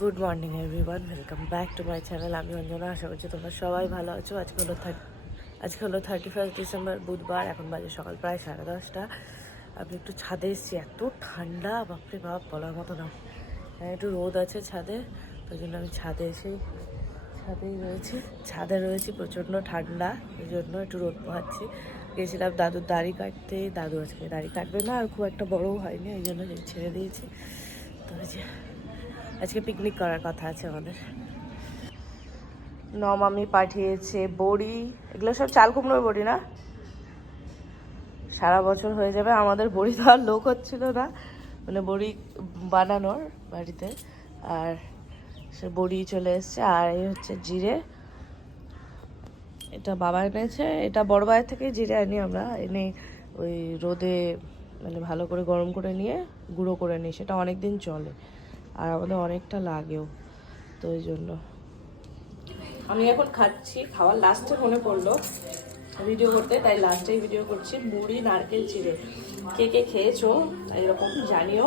Good morning everyone, welcome back to my channel. আমি অঞ্জনা, আশা করছি তোমরা সবাই ভালো আছো। আজকে হলো 31 ডিসেম্বর, বুধবার। এখন বাজে সকাল প্রায় 10:30। আমি একটু ছাদে এসেছি, এত ঠান্ডা, বাপরে বাপ, বলার মতো না। হ্যাঁ, একটু রোদ আছে ছাদে, ওই জন্য আমি ছাদে রয়েছি। প্রচণ্ড ঠান্ডা, এই জন্য একটু রোদ পোহাচ্ছি। গেছিলাম দাদুর দাড়ি কাটতে, দাদু আজকে দাড়ি কাটবে না, আর খুব একটা বড়ও হয়নি, এই জন্য ছেড়ে দিয়েছি। তো আজকে পিকনিক করার কথা আছে আমাদের। মামি পাঠিয়েছে বড়ি, এগুলো সব চাল কুমড়োর বড়ি না, সারা বছর হয়ে যাবে। আমাদের বড়ি দেওয়ার লোক হচ্ছিল না, মানে বড়ি বানানোর বাড়িতে, আর সে বড়ি চলে এসছে। আর এই হচ্ছে জিরে, এটা বাবা এনেছে, এটা বড় ভাইয়ের থেকে জিরে আনি আমরা, এনে ওই রোদে মানে ভালো করে গরম করে নিয়ে গুঁড়ো করে নিই, সেটা অনেক দিন চলে আর আমাদের অনেকটা লাগেও। তো ওই জন্য আমি এখন খাচ্ছি। খাওয়ার লাস্টে মনে পড়লো ভিডিও করতে, তাই লাস্টেই ভিডিও করছি। মুড়ি নারকেল চিড়ে, কে কে খেয়েছো এরকম জানিও,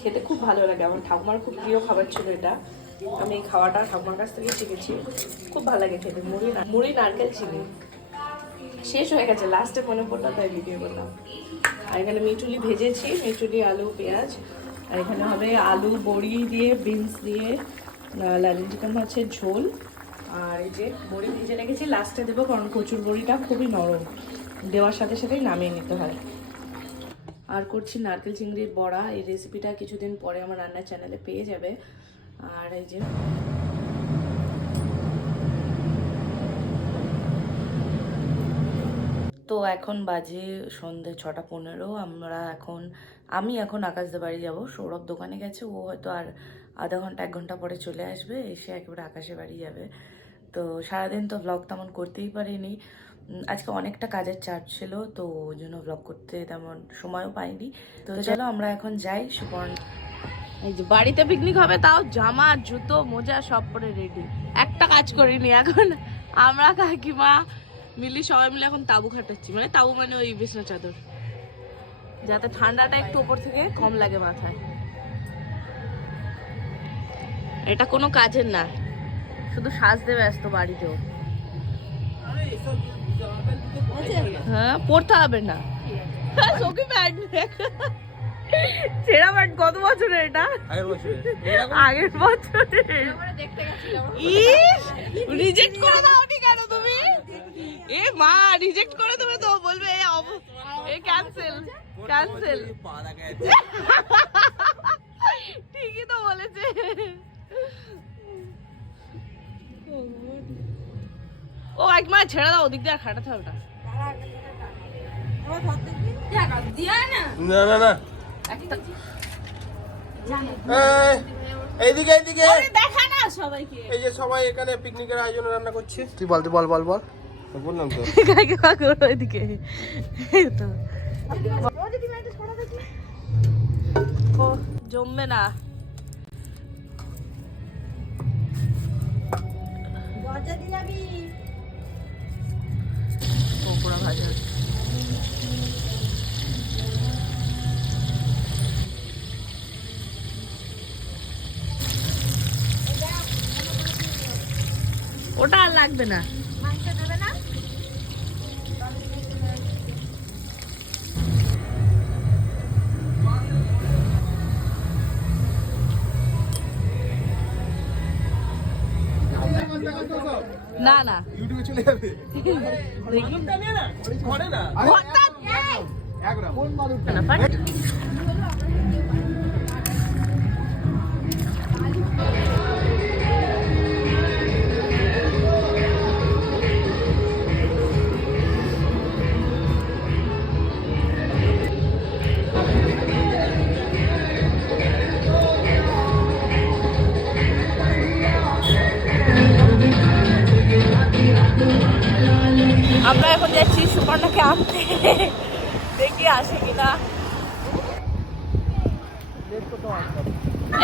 খেতে খুব ভালো লাগে। আমার ঠাকুমার খুব প্রিয় খাবার ছিল এটা, আমি এই খাওয়াটা ঠাকুমার কাছ থেকে শিখেছি, খুব ভালো লাগে খেতে। মুড়ি নারকেল চিড়ে শেষ হয়ে গেছে, লাস্টে মনে পড়লো তাই ভিডিও করলাম। আর এখানে মিচুলি ভেজেছি, মিচুলি, আলু, পেঁয়াজ। আর এখানে হবে আলু বড়ি দিয়ে, বিনস দিয়ে লালি চিকেন মাছের ঝোল। আর এই যে বড়ি ভেজে রেখেছি, লাস্টে দেবো, কারণ কচুর বড়িটা খুবই নরম, দেওয়ার সাথে সাথেই নামিয়ে নিতে হয়। আর করছি নারকেল চিংড়ির বড়া। এই রেসিপিটা কিছুদিন পরে আমার রান্নার চ্যানেলে পেয়ে যাবে। আর এই যে তো এখন বাজে সন্ধ্যে 6:15। আমি এখন আকাশদের বাড়ি যাব। সৌরভ দোকানে গেছে, ও হয়তো আর আধা ঘন্টা 1 ঘন্টা পরে চলে আসবে, এসে একেবারে আকাশের বাড়ি যাবে। তো সারাদিন তো ভ্লগ তেমন করতেই পারিনি, আজকে অনেকটা কাজের চাপ ছিল, তো ওই জন্য ভ্লগ করতে তেমন সময়ও পাইনি। তো চলো আমরা এখন যাই সুবর্ণ। এই যে বাড়িতে পিকনিক হবে, তাও জামা জুতো মোজা সব পরে রেডি। একটা কাজ করিনি এখন, আমরা কাকিমা মিলি সবাই মিলে এখন তাবু খাটাচ্ছি, মানে তাবু মানে ওই বিছনা চাদর, যাতে ঠান্ডাটা একটু উপর থেকে কম লাগে মাথায়। এটা কোনো কাজের না, শুধু সাজতে ব্যস্ত বাড়িতেও। হ্যাঁ, পড়তে হবে না। ছেঁড়া প্যান্ট কত বছরের এটা? আগের বছরে। রিজেক্ট করে দাওনি কেন তুমি? এ মা, রিজেক্ট করে তুমি তো বলবে এ ক্যান্সেল। ঠিকই তো বলেছে। ও একবার ছেড়ে দাও, ওদিক দিয়ে খাটাতে হবে না। না এইদিকে দেখা না সবাইকে, এই যে সবাই এখানে পিকনিকের আয়োজনে রান্না করছে। তুই বল বললাম তো। ওইদিকে ও জমবে না। পকোড়া ভাজা, ওটা আর লাগবে না। না না ইউটিউবে চলে যাবে। আমরা এখন যাচ্ছি সুপর্ণাকে আনতে, দেখি আসে কিনা।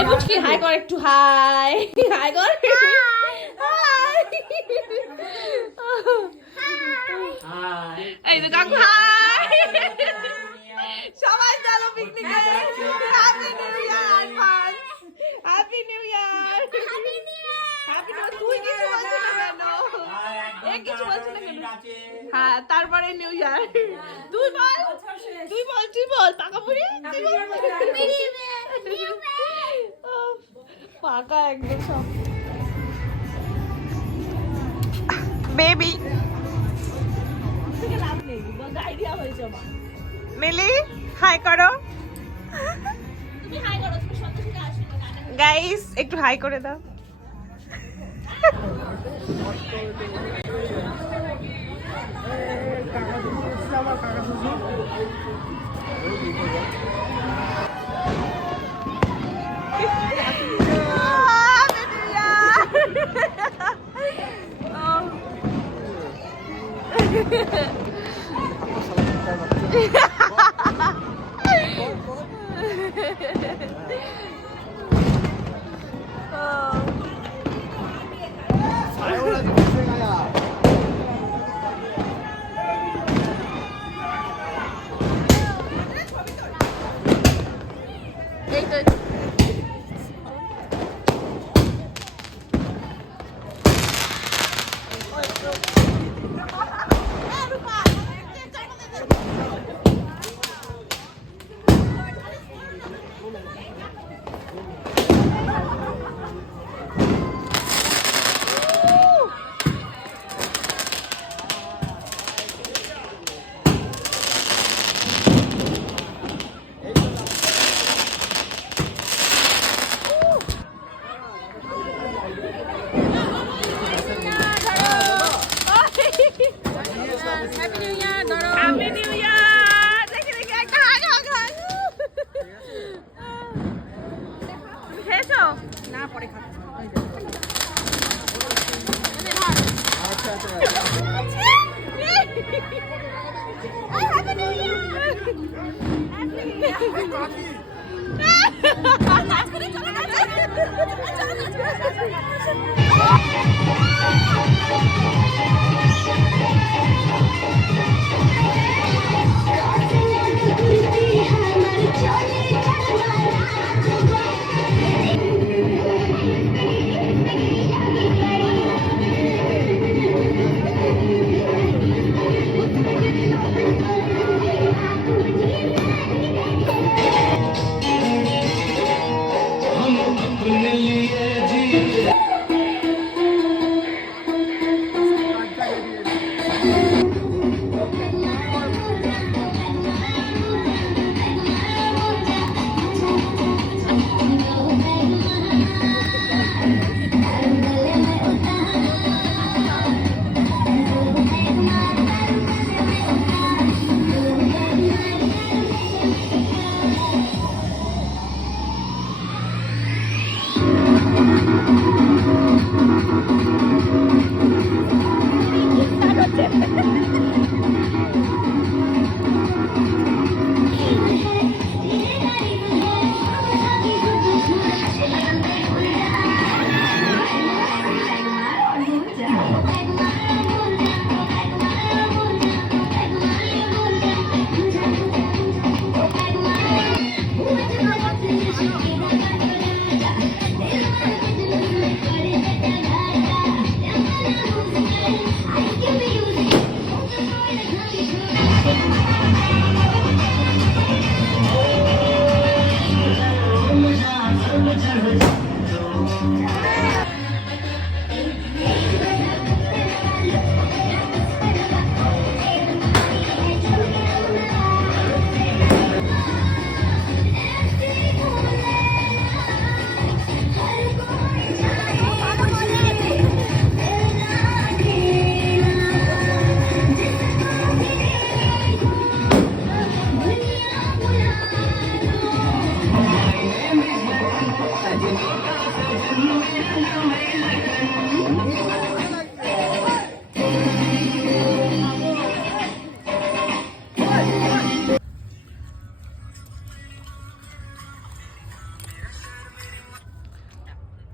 বুঝকি হাই কর একটু, হাই কর, এই তো কাকু, হাই। সবাই চলো পিকনিকে। Happy new year. কিছু বলছি না কেন? হ্যাঁ, তারপরে নিউ ইয়ার। তুই বল পাকাপুরি তুই বল। পাকা একদম সব বেবি লাভ নেই, আইডিয়া হয়েছে আমার। মিলি হাই করো, তুমি হাই করো, তুমি সন্তোষীতে আসো গাইস, একটু হাই করে দাও।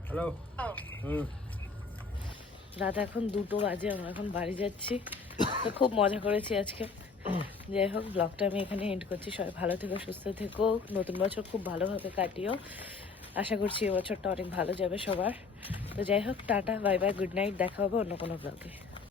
হ্যালো। রাত এখন 2টো বাজে, আমরা এখন বাড়ি যাচ্ছি। তো খুব মজা করেছি আজকে। যাই হোক, ব্লগটা আমি এখানে এন্ড করছি। সবাই ভালো থেকো, সুস্থ থেকো, নতুন বছর খুব ভালোভাবে কাটিও। আশা করছি এবছরটা অনেক ভালো যাবে সবার। তো যাই হোক, tata, bye bye, good night, দেখা হবে অন্য কোনো ব্লগে।